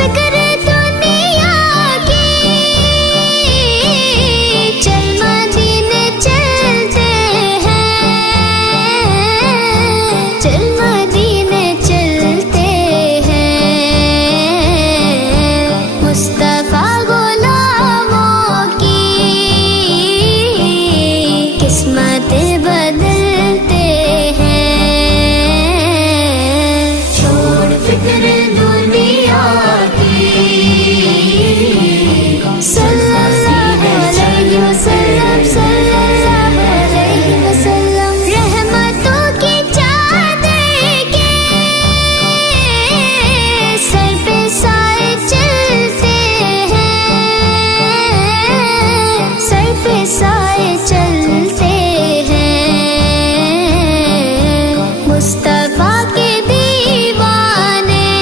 फिक्र दुनिया की, चल मदीने चलते हैं, चल मदीने चलते हैं। मुस्तफा गुलामों की किस्मतें बदलते हैं। छोड़ फिक्र